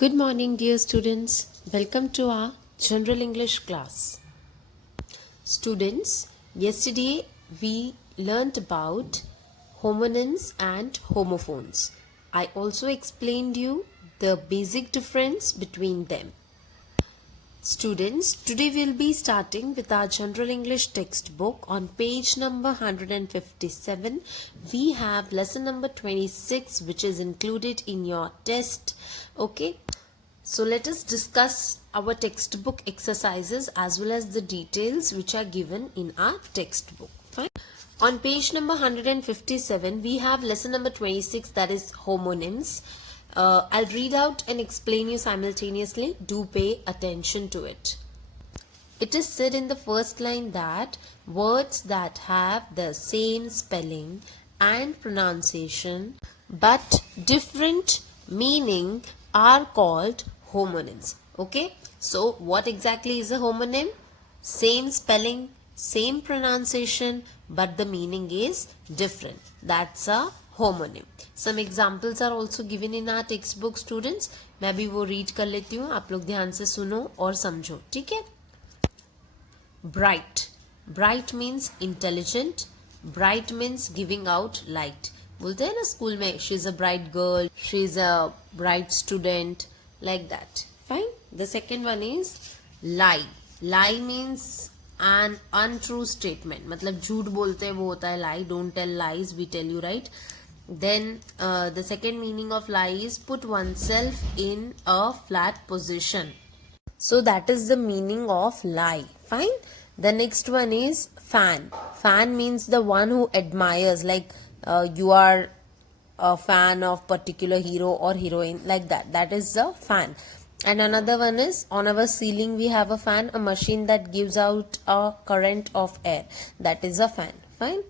Good morning, dear students. Welcome to our General English class. Students, yesterday we learnt about homonyms and homophones. I also explained you the basic difference between them. Students, today we'll be starting with our General English textbook. On page number 157, we have lesson number 26, which is included in your test. Okay. So let us discuss our textbook exercises as well as the details which are given in our textbook. Fine. On page number 157, we have lesson number 26, that is homonyms. I'll read out and explain you simultaneously. Do pay attention to it. It is said in the first line that words that have the same spelling and pronunciation but different meaning are called homonyms. Okay, so what exactly is a homonym? Same spelling, same pronunciation, but the meaning is different. That's a homonym. Some examples are also given in our textbook, students. मैं भी वो read कर लेती हूँ, आप लोग ध्यान से सुनो और समझो, ठीक है? Bright. Bright means intelligent. Bright means giving out light. बोलते हैं ना स्कूल में, she is a bright girl, she is a bright student, like that. Fine. The second one is lie. Lie means an untrue statement. मतलब झूठ बोलते हैं वो होता है lie. Don't tell lies, we tell you, right? Then the second meaning of lie is put oneself in a flat position. So that is the meaning of lie. Fine. The next one is fan. Fan means the one who admires, like you are a fan of particular hero or heroine, like that. That is the fan. And another one is, on our ceiling we have a fan, a machine that gives out a current of air. That is a fan. Fine.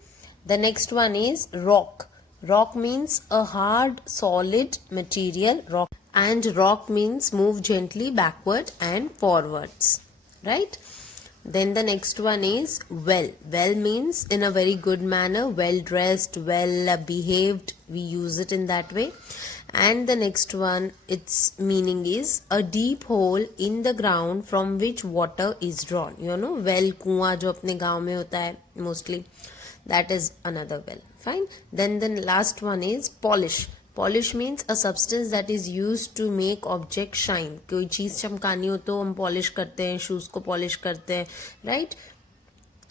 The next one is rock. Rock means a hard, solid material. Rock. And rock means move gently backward and forwards. Right? Then the next one is well. Well means in a very good manner, well dressed, well behaved. We use it in that way. And the next one, its meaning is a deep hole in the ground from which water is drawn. You know, well, कुआं जो अपने गांव में होता है mostly. That is another well. Fine. Then the last one is polish. Polish means a substance that is used to make object shine. कोई चीज़ चमकानी हो तो हम polish करते हैं, shoes को polish करते हैं, right?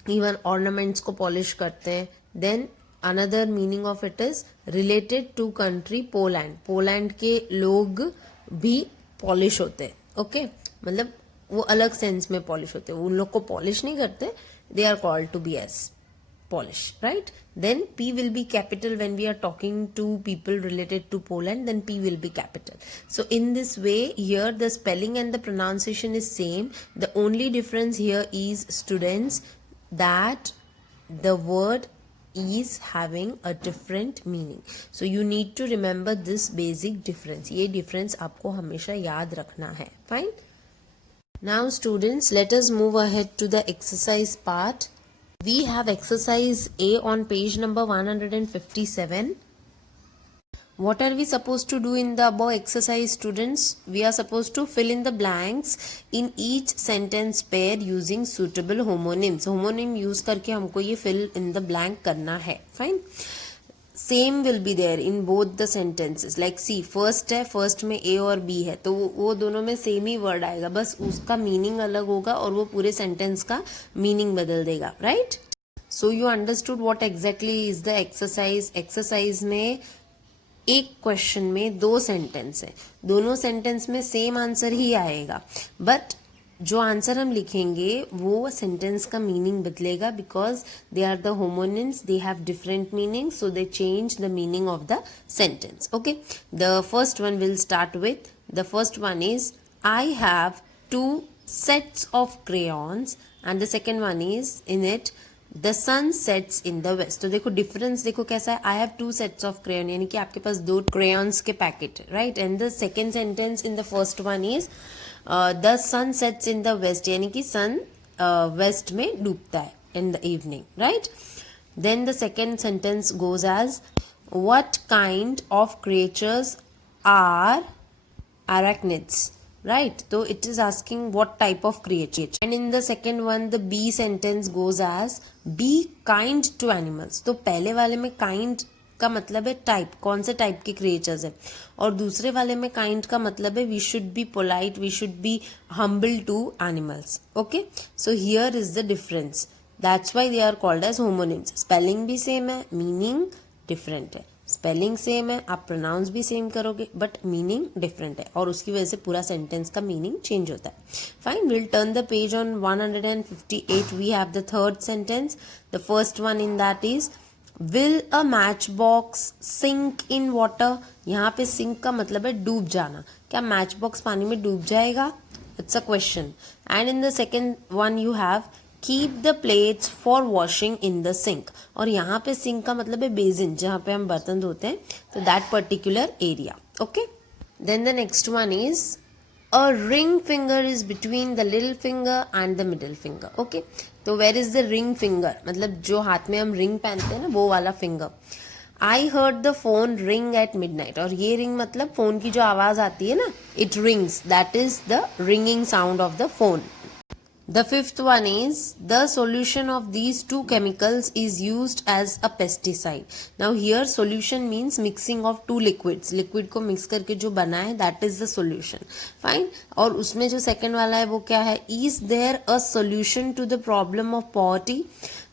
Even ornaments को polish करते हैं. Then another meaning of it is related to country Poland. Poland के लोग भी polish होते हैं, okay? मतलब वो अलग sense में polish होते हैं. उन लोग को polish नहीं करते. They are called to be as polish, right? Then P will be capital when we are talking to people related to Poland, then P will be capital. So in this way, here the spelling and the pronunciation is same. The only difference here is, students, that the word is having a different meaning. So you need to remember this basic difference. ये difference आपको हमेशा याद रखना है. Fine? Now students, let us move ahead to the exercise part. We have exercise A on page number 157. What are we supposed to do in the above exercise, students? We are supposed to fill in the blanks in each sentence pair using suitable homonyms. Homonym use करके हमको ये fill in the blank करना है. Fine. Same will be there in both the sentences. Like see, first है, first में A और B है, तो वो दोनों में same ही word आएगा, बस उसका meaning अलग होगा और वो पूरे sentence का meaning बदल देगा, right? So you understood what exactly is the exercise. Exercise में एक क्वेश्चन में दो सेंटेंस है, दोनों सेंटेंस में सेम आंसर ही आएगा, बट जो आंसर हम लिखेंगे वो सेंटेंस का मीनिंग बदलेगा, because they are the homonyms, they have different meaning, so they change the meaning of the sentence. Okay, the first one will start with, the first one is I have 2 sets of crayons and the second one is in it the sun sets in the west. तो देखो difference देखो कैसा है. I have 2 sets of crayon, यानी कि आपके पास 2 crayons के packet, right? And the second sentence in the first one is the sun sets in the west, यानी कि सन वेस्ट में डूबता है in the evening, right? Then the second sentence goes as, what kind of creatures are arachnids, right? So it is asking what type of creature. And in the second one the B sentence goes as be kind to animals. तो पहले वाले में kind का मतलब है type, कौन से type के क्रिएचर्स है, और दूसरे वाले में काइंड का मतलब है we should be polite, we should be humble to animals. Okay, so here is the difference. That's why they are called as homonyms. Spelling भी सेम है, मीनिंग डिफरेंट है. स्पेलिंग सेम है, आप प्रोनाउंस भी same करोगे, but meaning different है, और उसकी वजह से पूरा सेंटेंस का मीनिंग चेंज होता है. Fine, will turn the page on 158. We have the third sentence. The first one in that is will a matchbox sink in water. यहाँ पे सिंक का मतलब है डूब जाना. क्या मैच बॉक्स पानी में डूब जाएगा? It's a question. And in the second one you have keep the plates for washing in the sink. और यहाँ पे सिंक का मतलब है बेसिन, जहाँ पे हम बर्तन धोते हैं, तो that particular area. Okay, then the next one is a ring finger is between the little finger and the middle finger. Okay, तो where is the ring finger? मतलब जो हाथ में हम रिंग पहनते हैं ना, वो वाला finger. I heard the phone ring at midnight. और ये रिंग मतलब फोन की जो आवाज आती है ना, it rings, that is the ringing sound of the phone. The fifth one is the solution of these two chemicals is used as a pesticide. Now here solution means mixing of two liquids. Liquid को mix करके जो बना है that is the solution. Fine. और उसमें जो second वाला है वो क्या है? Is there a solution to the problem of poverty?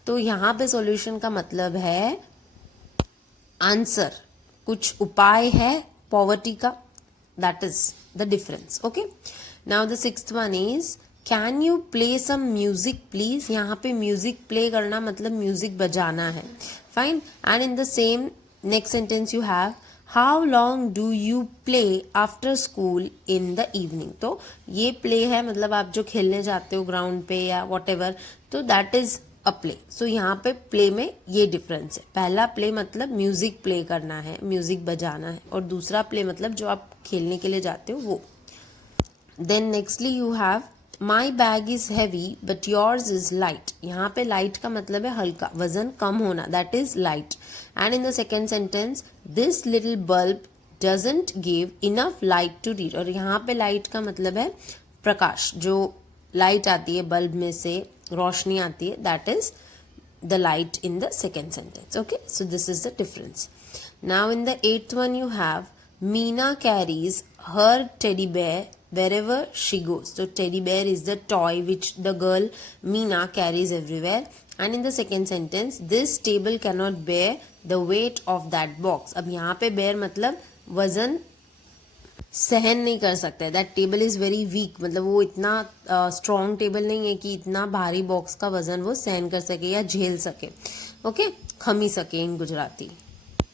तो यहाँ पे solution का मतलब है answer. कुछ उपाय है poverty का. That is the difference. Okay. Now the sixth one is can you play some music please. यहाँ पे म्यूजिक प्ले करना मतलब म्यूजिक बजाना है. Fine. And in the same next sentence you have how long do you play after school in the evening. तो ये play है मतलब आप जो खेलने जाते हो ग्राउंड पे या वॉट एवर, तो दैट इज अ प्ले. सो यहाँ पे प्ले में ये डिफरेंस है. पहला प्ले मतलब म्यूजिक प्ले करना है, म्यूजिक बजाना है, और दूसरा प्ले मतलब जो आप खेलने के लिए जाते हो वो. Then nextly you have my bag is heavy but yours is light. यहाँ पे लाइट का मतलब है हल्का, वजन कम होना, that is light. And in the second sentence this little bulb doesn't give enough light to read. और यहाँ पे लाइट का मतलब है प्रकाश, जो लाइट आती है बल्ब में से, रोशनी आती है, that is the light in the second sentence. Okay, so this is the difference. Now in the eighth one you have Meena carries her teddy bear wherever she goes. So teddy bear is the toy which the girl Meena carries everywhere. And in the second sentence this table cannot bear the weight of that box. अब यहाँ पे bear मतलब वजन सहन नहीं कर सकता है. That table is very weak, मतलब वो इतना स्ट्रॉन्ग टेबल नहीं है कि इतना भारी बॉक्स का वजन वो सहन कर सके या झेल सके. ओके, खमी सके in Gujarati.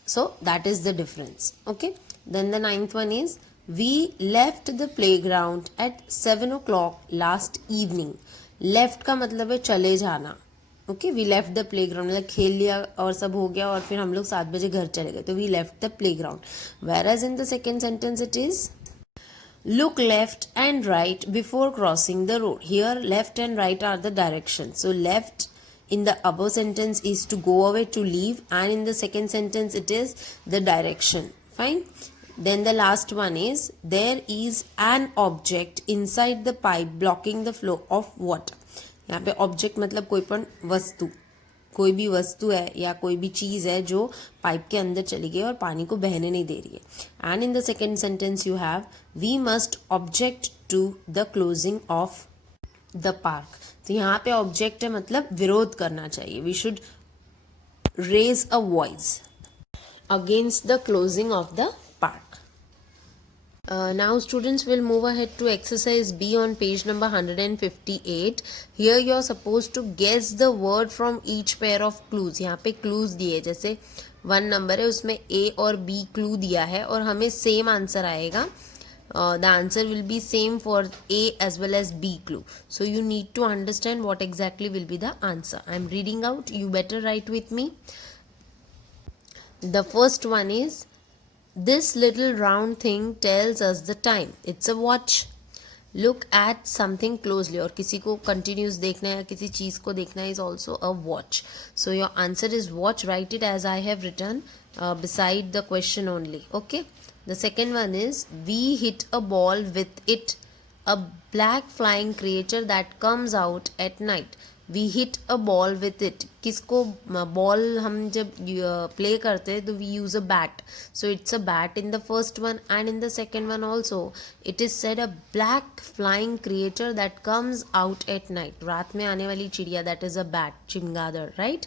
So that is the difference. Okay, then the ninth one is We left the playground at 7 o'clock last evening. Left का मतलब है चले जाना. Okay, we left the playground मतलब खेल लिया और सब हो गया और फिर हम लोग 7 बजे घर चले गए, तो we left the playground. Whereas in the second sentence it is look left and right before crossing the road. Here left and right are the directions. So left in the above sentence is to go away, to leave, and in the second sentence it is the direction. Fine. Then the last one is there is an object inside the pipe blocking the flow of water. यहाँ पे object मतलब कोई पण वस्तु, कोई भी वस्तु है या कोई भी चीज है जो पाइप के अंदर चली गई और पानी को बहने नहीं दे रही है. And in the second sentence you have we must object to the closing of the park. तो यहाँ पे object है मतलब विरोध करना चाहिए. We should raise a voice against the closing of the park. Now students will move ahead to exercise B on page number 158. Here you are supposed to guess the word from each pair of clues. यहाँ पे clues दिए, जैसे 1 number है उसमें A और B clue दिया है और हमें सेम आंसर आएगा. The answer will be same for A as well as B clue. So you need to understand what exactly will be the answer. I am reading out. You better write with me. The first one is this little round thing tells us the time. It's a watch. Look at something closely. और किसी को continuous देखना है या किसी चीज को देखना is also a watch. So your answer is watch. Write it as I have written beside the question only. Okay. The second one is we hit a ball with it, a black flying creature that comes out at night. We hit a ball with it. किसको ball हम जब play करते हैं तो we use a bat. So it's a bat in the first one and in the second one also. It is said a black flying creature that comes out at night. रात में आने वाली चिड़िया, that is a bat, chimgadar, right?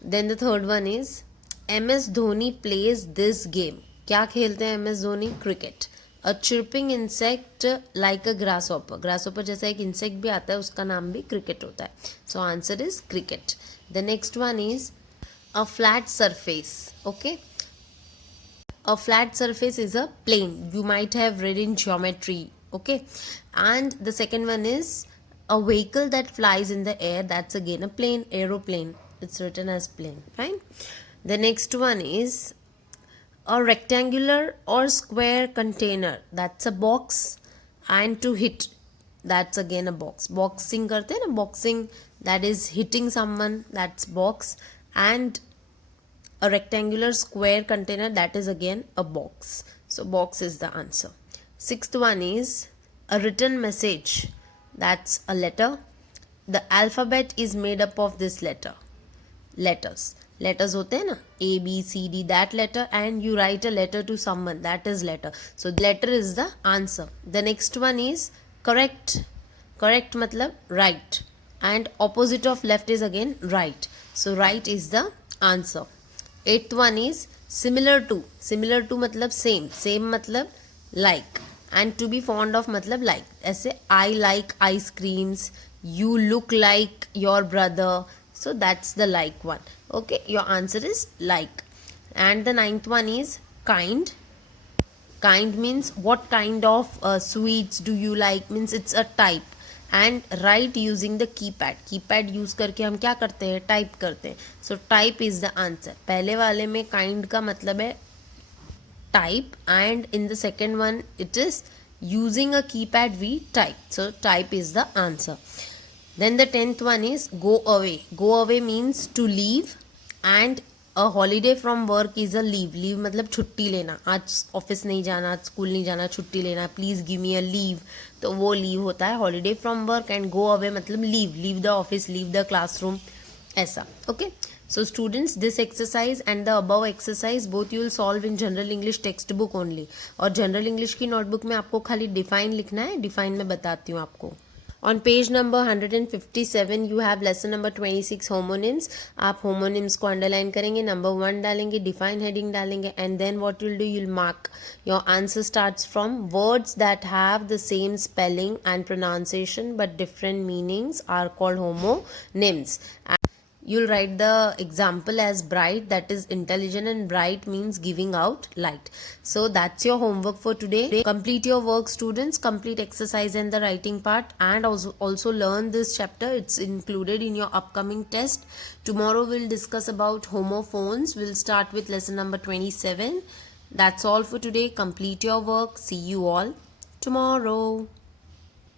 Then the third one is MS Dhoni plays this game. क्या खेलते हैं MS Dhoni? Cricket. अ chirping insect like अ grasshopper. Grasshopper जैसा एक इंसेक्ट भी आता है, उसका नाम भी क्रिकेट होता है. So answer is cricket. The next one is a flat surface. Okay, a flat surface is a plane. You might have read in geometry. Okay, and the second one is a vehicle that flies in the air. That's again a plane, aeroplane. It's written as plane. Fine. The next one is a rectangular or square container. That's a box. And to hit, that's again a box. Boxing karte na, boxing, that is hitting someone, that's box. And a rectangular square container, that is again a box. So box is the answer. Sixth one is a written message. That's a letter. The alphabet is made up of this letters होते हैं ना, A B C D, that letter, and you write a letter to someone, that is letter. So letter is the answer. The next one is correct. Correct मतलब right, and opposite of left is again right. So right is the answer. Eighth one is similar to. Similar to मतलब same. Same मतलब like, and to be fond of मतलब like. ऐसे I like ice creams. You look like your brother. So that's the like one. Okay, your answer is like. And the ninth one is kind. Kind means what kind of sweets do you like, means it's a type. And write using the keypad. Keypad use करके हम क्या करते हैं? Type करते हैं. So type is the answer. पहले वाले में काइंड का मतलब है type, and in the second one it is using a keypad we type. So type is the answer. Then the 10th one is go away. Go away means to leave, and a holiday from work is a leave. Leave मतलब छुट्टी लेना. आज office नहीं जाना, आज school नहीं जाना, छुट्टी लेना, please give me a leave. तो वो लीव होता है holiday from work. And go away मतलब leave, leave the office, leave the classroom, ऐसा. Okay, so students, this exercise and the above exercise both you will solve in general English textbook only. और general English की notebook में आपको खाली define लिखना है. Define में बताती हूँ आपको. On page number 157 you have lesson number 26 homonyms. आप homonyms को underline करेंगे, number 1 डालेंगे, define heading डालेंगे, and then what you'll do, you'll mark. Your answer starts from words that have the same spelling and pronunciation but different meanings are called homonyms. You'll write the example as bright, that is intelligent, and bright means giving out light. So that's your homework for today. Complete your work, students. Complete exercise and the writing part, and also learn this chapter. It's included in your upcoming test. Tomorrow we'll discuss about homophones. We'll start with lesson number 27. That's all for today. Complete your work. See you all tomorrow.